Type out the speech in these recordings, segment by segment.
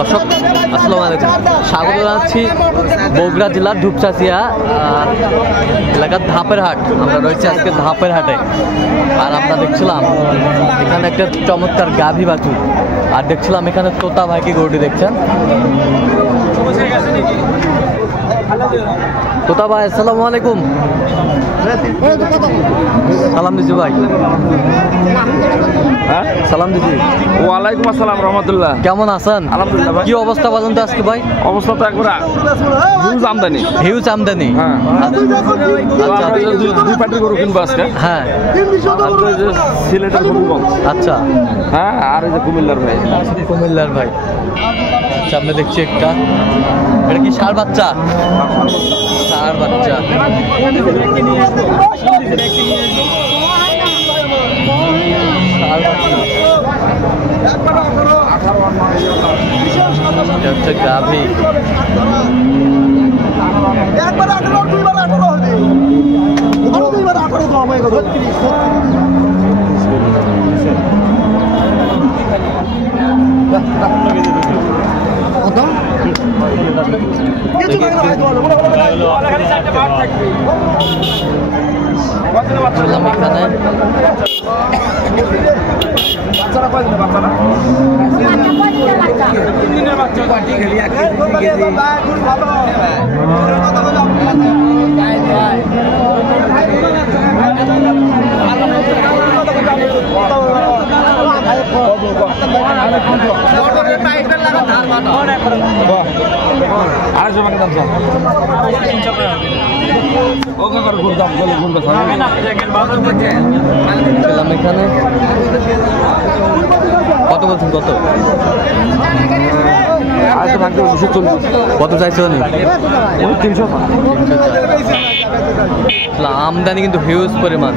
দর্শক আসসালামু আলাইকুম, স্বাগত জানাচ্ছি বগুড়া জেলার ধূপচাচিয়া এলাকার ধাপের হাট। আমরা রয়েছি আজকে ধাপের হাটে, আর আমরা দেখছিলাম এখানে একটা চমৎকার গাভী বাছুর, আর দেখছিলাম এখানে তোতা ভাইকে গরুটি দেখছেন। তোতা ভাই আসসালামু আলাইকুম। সালাম দিছি ভাই। হ্যাঁ সালাম দিছি। ওয়ালাইকুম আসসালাম রহমতুল্লাহ। কেমন আছেন? আলহামদুলিল্লাহ। কি অবস্থা বলেন তো আজকে ভাই? অবস্থা তো একবার হিউজ আমদানি। হিউজ আমদানি। হ্যাঁ আচ্ছা দুই পার্টির গরু কিনবো আজকে। হ্যাঁ সিলেটের গরুগঞ্জ। আচ্ছা হ্যাঁ আর এই যে কুমিল্লার ভাই। কুমিল্লার ভাই। সামনে দেখছি একটা, এটা কি ষাঁড় বাচ্চা? ষাঁড় বাচ্চা। হচ্ছে গাভী। এখানে কত বলছেন? কত কত চাইছে? 300। আমদানি কিন্তু হিউজ পরিমাণ।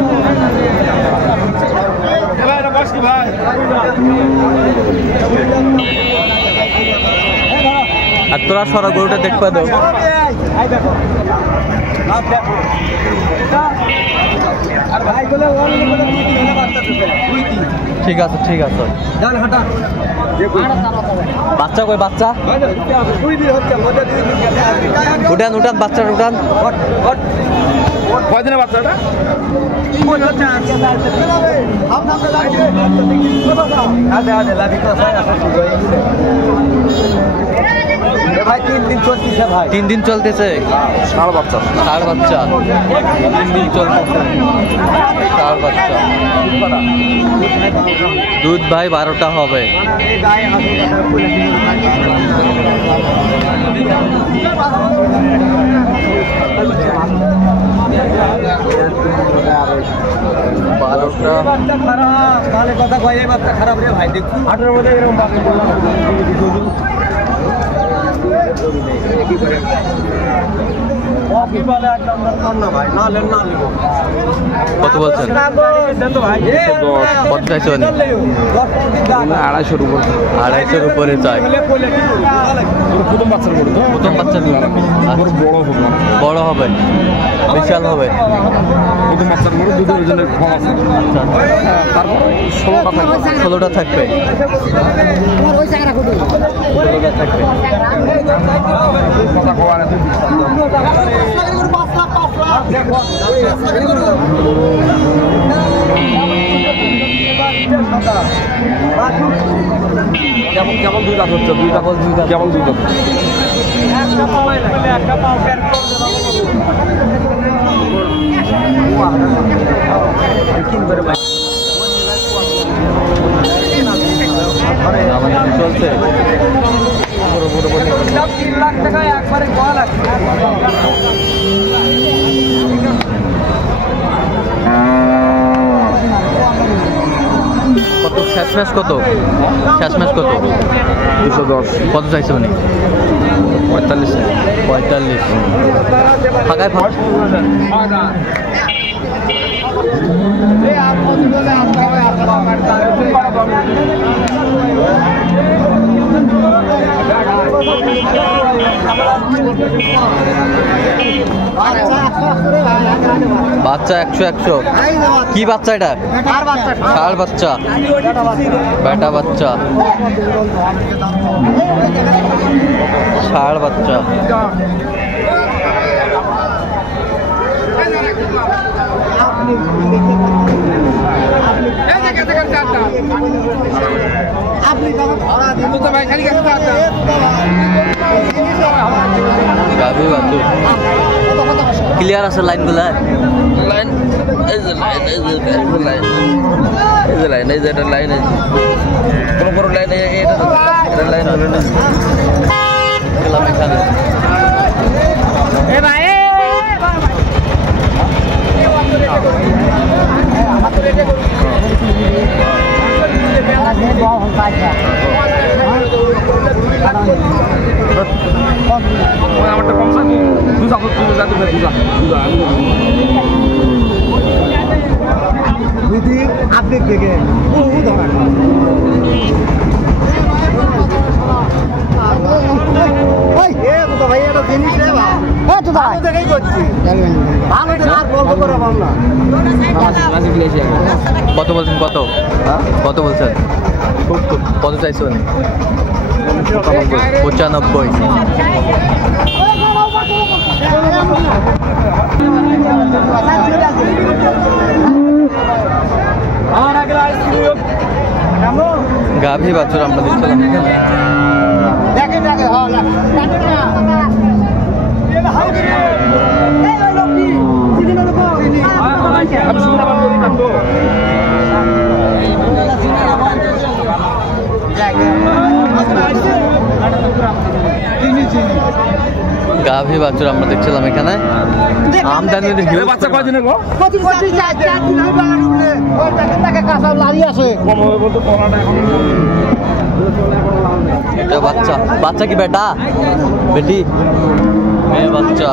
আর তোরা সরা গরুটা দেখবা দাও। ঠিক আছে ঠিক আছে। বাচ্চা কই? বাচ্চা উঠান উঠান, বাচ্চাটা উঠান। কয়দিনের বাচ্চাটা? ভাই 3 দিন চলতেছে। ভাই 3 দিন চলতেছে। ষাঁড় বাচ্চা। ষাঁড় বাচ্চা 3 দিন চলতেছে। ষাঁড় বাচ্চা। দুধ ভাই 12টা হবে। কথা কয় বাচ্চা খারাপ রে ভাই। দেখুন 18 মধ্যে এরকম বাচ্চা বললাম। কত বলছেন? কত চাইছেন? 250-র উপর। 250-র উপরে চাই। প্রথম বাচ্চার গরু। প্রথম বাচ্চা বড় হবে। বড় হবে, বিশাল হবে। প্রথম বাচ্চার গরু দুধের জন্য কম আছে। আচ্ছা তারপর 16টা থাকবে। 16টা থাকবে। কথা কওয়া আছে। কেমন দুই দাঁত হচ্ছে? দুই দাঁত কেমন দুই দাঁত? চলছে 3 লাখ টাকা একবারে কয়া লাগছে। কত শেষ ম্যাচ? কত শেষ ম্যাচ? কত? 210। কত চাইছে উনি? 45। 45। ফাঁকায় বাচ্চা 100 কি বাচ্চা এটা? ষাঁড় বাচ্চা, বেটা বাচ্চা। ষাঁড় বাচ্চা। গাভী বাছুর ক্লিয়ার আছে লাইনগুলা? লাইন এই যে লাইন এই যে লাইন এই যে লাইন এই যে এটা লাইন আছে বড় বড় লাইন এটা লাইন হলো না গেলাম এখানে। আমারটা কম থাকে দুধ আপনি দেখে ভাই এটা জিনিস রে ভাই দেখেই করছি ভালো দিন আর গল্প করে পাম না। কত বলছেন? কত কত বলছেন? কত চাইছো? 95। গাভী বাছুর আমরা দেখছিলাম গাভী বাছুর আমরা দেখছিলাম এখানে। আমদানি বাচ্চা কয়দিনে গো বাচ্চা বাচ্চা কি বেটা বেটি বাচ্চা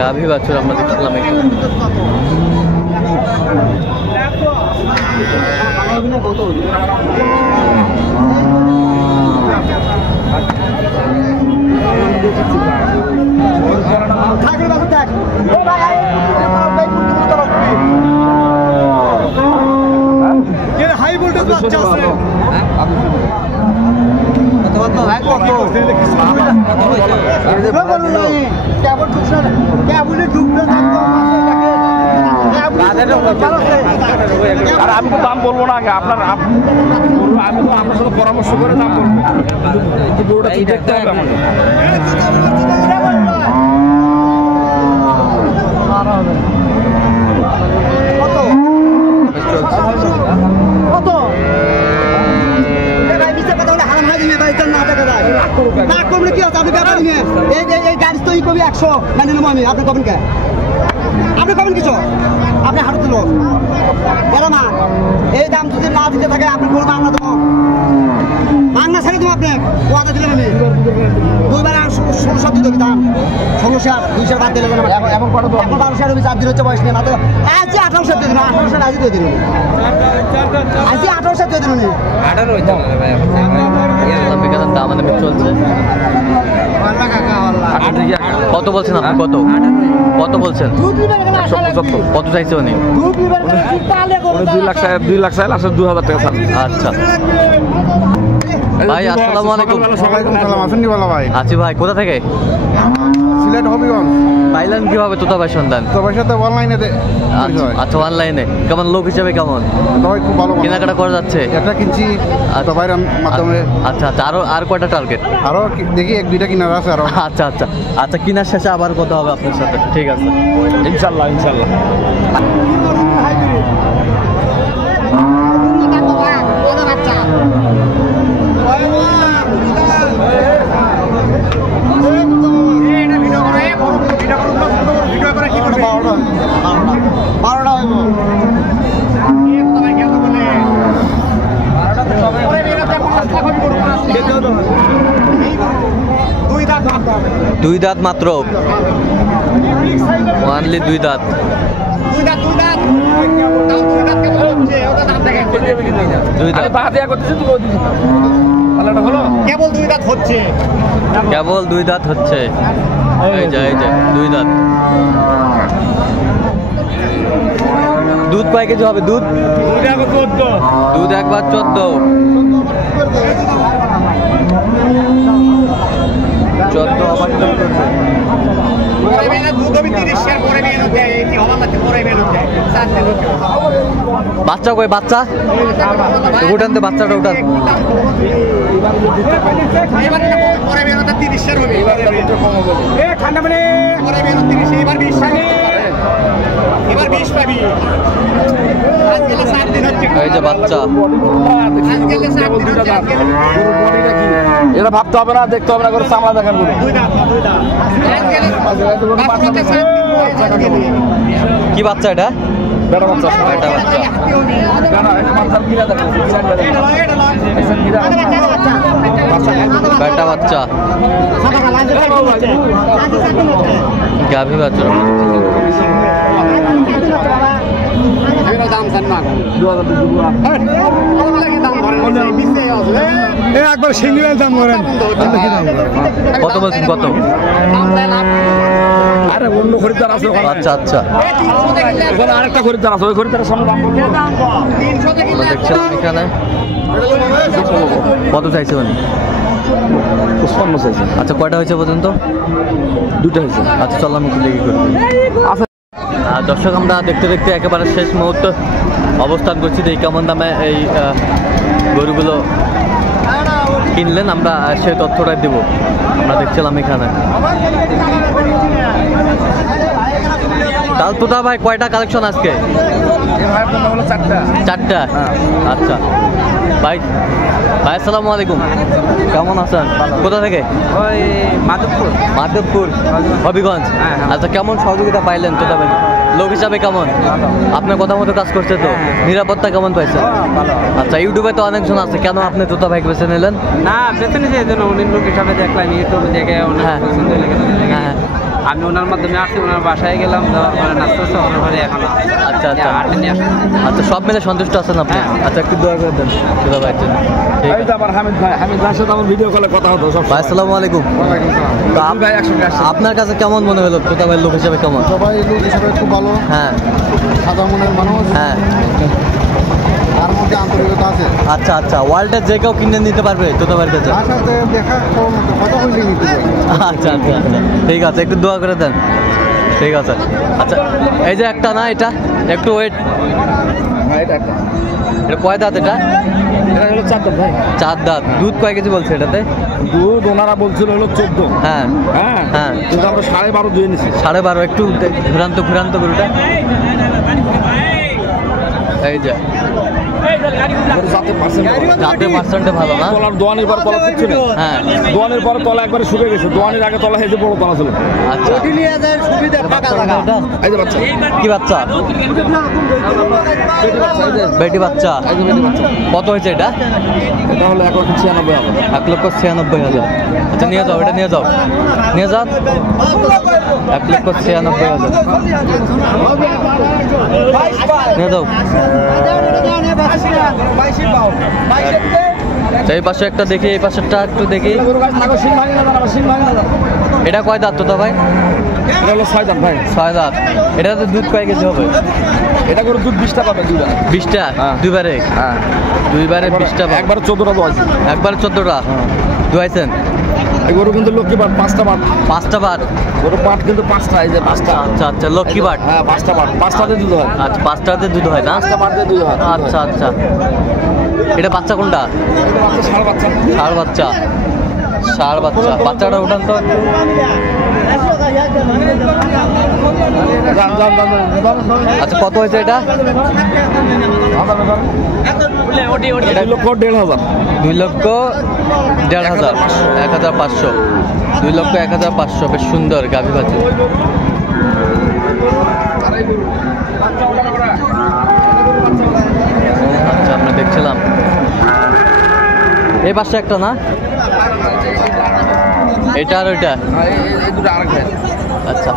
গাভী বাছুর আমরা দেখছিলাম এখানে। হাই ভোল্টেজ বাচ্চা আছে আর আমি তো দাম বলবো না আগে আপনার আমি তো আপনার সাথে পরামর্শ করে দাম বলবো গরুটা দেখতে হবে আমাকে। কত না কমলে কি আছে? আপনি ব্যাপার নিয়ে এই গাড়ি তো কবি 100 মানে নেবো আমি। আপনি কবেন কে? আপনি কবেন কিছু? আপনি হাঁটু তুলো এরা মা এই দাম যদি না দিতে থাকে আপনি বলবো আমরা দেবো মাংনা ছেড়ে দেবো। আপনি ওয়াদা দিলেন আমি 2 দিতে দাম 16 200 বাদ দিলে এখন 12 রবি 4 দিন হচ্ছে বয়স নিয়ে মাত্র আজ 18 দিয়ে দিন 18 আজই দিয়ে দিন আজই 18 দিয়ে দিন 18 দাম মানে চলছে। কত বলছেন আপনি? কত কত বলছেন? কত চাইছে উনি? 2 লাখ 2 লাখ 2000 টাকা। আচ্ছা ভাই আসসালামু আলাইকুম। ওয়ালাইকুম সালাম। আসেননি বলা ভাই? আছি ভাই। কোথা থেকে? সিলেট হবিগঞ্জ। পাইলেন কিভাবে তোতা ভাই সন্ধান? তো ভাই সাথে অনলাইনে আচ্ছা অনলাইনে কেমন লোক হিসেবে কেমন? ভাই খুব ভালো কেনাকাটা করা যাচ্ছে? একটা কিনছি তো ভাইয়ের মাধ্যমে। আচ্ছা আচ্ছা আর কয়টা টার্গেট? আরো দেখি 1-2টা কিনার আছে আরো। আচ্ছা আচ্ছা আচ্ছা কিনার শেষে আবার কথা হবে আপনার সাথে। ঠিক আছে ইনশাআল্লাহ ইনশাআল্লাহ। দুই দাঁত মাত্র, ওয়ানলি 2 দাঁত। দুই দাঁত বাদ দেয়া করতেছে তো কেবল 2 দাঁত হচ্ছে। কেবল 2 দাঁত হচ্ছে। এই যে 2 দাঁত। দুধ কয় কেজি হবে? দুধ দুধ একবার 14 আবার বাচ্চা কই? বাচ্চা উঠান তো, বাচ্চাটা উঠান। এই যে বাচ্চা, এটা ভাবতে হবে না, দেখতে হবে না, করে চামড়া দেখান করে। কি বাচ্চা এটা? বেটা বাচ্চা, বেটা বাচ্চা। বেটা বাচ্চা, গাভী বাচ্চা। একবার সিঙ্গেল দাম করেন। কত বলছেন? কত? আরে অন্য খরিদ্দার আছে। আচ্ছা আচ্ছা, ওখানে আরেকটা খরিদ্দার আছে, ওই খরিদ্দারের সামনে দাম আমরা দেখছিলাম এখানে। কত চাইছে মানে? 55 চাইছে। আচ্ছা, কয়টা হয়েছে পর্যন্ত? 2টা হয়েছে। আচ্ছা, চল আমি একটু লেগে করি। দর্শক, আমরা দেখতে দেখতে একেবারে শেষ মুহূর্তে অবস্থান করছি। এই কেমন দামে এই গরুগুলো কিনলেন আমরা সেই তথ্যটাই দেবো। আমরা দেখছিলাম এখানে। তাহলে তোটা ভাই কয়টা কালেকশন আজকে? 4টা। আচ্ছা ভাই, ভাই আসসালামু আলাইকুম, কেমন আছেন? কোথা থেকে? ওই মাধবপুর। মাধবপুর, হবিগঞ্জ। আচ্ছা, কেমন সহযোগিতা পাইলেন তোতা ভাই? লোক হিসাবে কেমন? আপনার কথা মতো কাজ করছে তো? নিরাপত্তা কেমন পাইছেন? আচ্ছা, ইউটিউবে তো অনেকজন আছে, কেন আপনি তোতা ভাইকে বেছে নিলেন? না, বেছে নিয়েছি এই জন্য, উনি লোক হিসাবে দেখলাম ইউটিউবে দেখে ওনার পছন্দ লেগে। হ্যাঁ, আমি ওনার মাধ্যমে আসছি, ওনার বাসায় গেলাম, যাওয়ার পরে নাচতে ওনার ঘরে এখন। আচ্ছা আচ্ছা হাটে নিয়ে আসছি। আচ্ছা, সব মিলে সন্তুষ্ট আছেন আপনি? আচ্ছা, একটু দোয়া করে দেন তোতা ভাইয়ের জন্য। ঠিক আছে। এই তো আবার হামিদ ভাই, হামিদ ভাইয়ের সাথে আমার ভিডিও কলে কথা হতো সব। ভাই আসসালামু আলাইকুম। তো ভাই একসঙ্গে আসছে। আপনার কাছে কেমন মনে হলো তোতা ভাইয়ের লোক হিসাবে কেমন? সবাই লোক হিসাবে খুব ভালো, হ্যাঁ সাদা মনের মানুষ, হ্যাঁ। তার মধ্যে আন্তরিকতা আছে। আচ্ছা আচ্ছা, ওয়ার্ল্ডের যে কেউ কিনে নিতে পারবে তোতা ভাইয়ের কাছে? তার সাথে দেখা কথা বললে নিতে পারবে। আচ্ছা আচ্ছা আচ্ছা, ঠিক আছে, একটু দোয়া করে দেন। ঠিক আছে। আচ্ছা, এই যে একটা না, এটা একটু ওয়েট। হ্যাঁ, এটা একটা। এটা কয় দাঁত? এটা এটা হলো 4 দাঁত ভাই। 4 দাঁত। দুধ কয় কেজি বলছে এটাতে? দুধ ওনারা বলছিল হলো 14। হ্যাঁ হ্যাঁ হ্যাঁ, কিন্তু আমরা 12.5 দুয়ে নিছি। 12.5। একটু ঘুরান্ত গরুটা। এই যে যাতে পার্সেন্টে ভালো না? তলার দোয়ানের পর তলা ঠিক ছিল। হ্যাঁ, দোয়ানের পর তলা একবারে শুকে গেছে। দোয়ানের আগে তলা হেঁটে বড় তলা ছিল। আচ্ছা। এটা এই যে বাচ্চা, কি বাচ্চা? বেটি বাচ্চা। কত হয়েছে এটা? এটা হলো 1,96,000। 1,96,000। আচ্ছা, নিয়ে যাও, এটা নিয়ে যাও, নিয়ে যাও। 1,96,000 নিয়ে যাও। এই পাশে একটা দেখি, এই পাশেরটা একটু দেখি। এটা কয় দাঁত তোতা ভাই? এটা হলো 6 দাঁত ভাই। 6 দাঁত। এটাতে দুধ কয় কেজি হবে? এটা করে দুধ 20টা পাবে। 20টা? হ্যাঁ। দুইবারে? হ্যাঁ, দুইবারে 20টা পাবে। একবারে 14টা দোয়াইছে। একবারে 14টা দুয়াইছেন? এই গরু কিন্তু লক্ষ্মী পাট, 5টা পাট। 5টা বার? গরু পাট কিন্তু 5টা। এই যে 5টা। আচ্ছা আচ্ছা, লক্ষ্মী বাট। হ্যাঁ, 5টা পাট। 5টাতে দুধ হয়। আচ্ছা, 5টাতে দুধ হয় না? 5টা পাট দিয়ে দুধ হয়। আচ্ছা আচ্ছা। এটা বাচ্চা কোনটা? এটা বাচ্চা, ষাঁড় বাচ্চা। ষাঁড় বাচ্চা। ষাঁড় বাচ্চা। বাচ্চাটা উঠান তো। আচ্ছা, কত হয়েছে এটা? এটা 2,1,500,000। 2,1,500,000। 1,500। 2,1,500। বেশ সুন্দর গাভী বাচ্চা। আচ্ছা, আমরা দেখছিলাম এই পাশে একটা না, এটা আর ওইটা? এই দুটো আরেক ভাই। আচ্ছা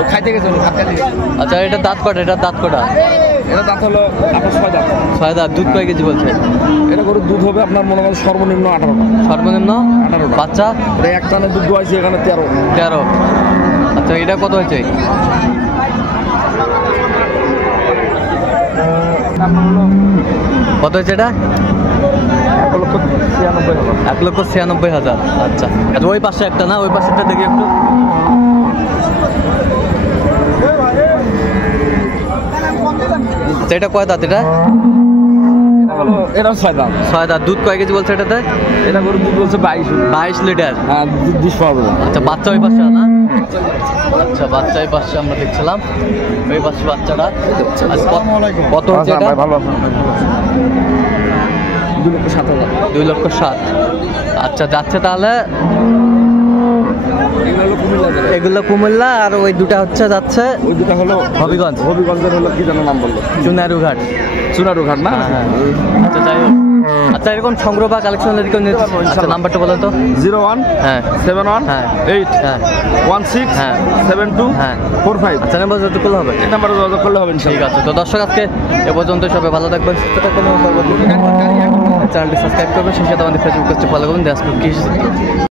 ও খাইতে গেছে, ভাত খাইতে গেছে। আচ্ছা, এটা দাঁত কটা? এটা দাঁত কটা? এটা দাঁত হলো আপনার 6 দাঁত। 6 দাঁত। দুধ কয় কেজি বলছে? এটা গরুর দুধ হবে আপনার মনে করেন সর্বনিম্ন 18টা। সর্বনিম্ন 18টা। বাচ্চা এটা এক টানে দুধ দোয়াইছে এখানে 13। 13। আচ্ছা এটা কত হয়েছে? কত হয়েছে এটা? 1,96,000। আচ্ছা আচ্ছা ওই পাশে একটা না, ওই পাশেরটা দেখি একটু। আচ্ছা এটা কয় দাঁত? এটা এটা 6 দাঁত। 6 দাঁত। দুধ কয় কেজি বলছে এটাতে? এটা গরুর দুধ বলছে 22 লিটার। হ্যাঁ, দুধ 20 পাবে। আচ্ছা বাচ্চা ওই পাশে না? আচ্ছা বাচ্চা এই পাশে আমরা দেখছিলাম, ওই পাশে বাচ্চাটা। কত হচ্ছে এটা? ভালো আছেন? 2,07,000। 2,07,000। আচ্ছা যাচ্ছে তাহলে এগুলো কুমিল্লা, আর ওই দুটা হচ্ছে যাচ্ছে ওই দুটা হলো হবিগঞ্জ। হবিগঞ্জের হলো কি যেন নাম বললো? চুনারুঘাট। চুনারুঘাট না? হ্যাঁ। আচ্ছা যাই হোক। আচ্ছা এরকম সংগ্রহ বা কালেকশন এদিকে আচ্ছা নাম্বারটা বলেন তো। 01 হ্যাঁ 71 হ্যাঁ 8 হ্যাঁ 16 হ্যাঁ 72 হ্যাঁ 45। আচ্ছা নাম্বার যত করলে হবে। এই নাম্বারে যোগাযোগ করলে হবে ঠিক ইনশাআল্লাহ। আছে। তো দর্শক আজকে এ পর্যন্ত, সবাই ভালো থাকবেন, সুস্থ থাকবেন এবং পরবর্তী চ্যানেলটি সাবস্ক্রাইব করবেন, সেই সাথে আমাদের ফেসবুক পেজটি ফলো করবেন।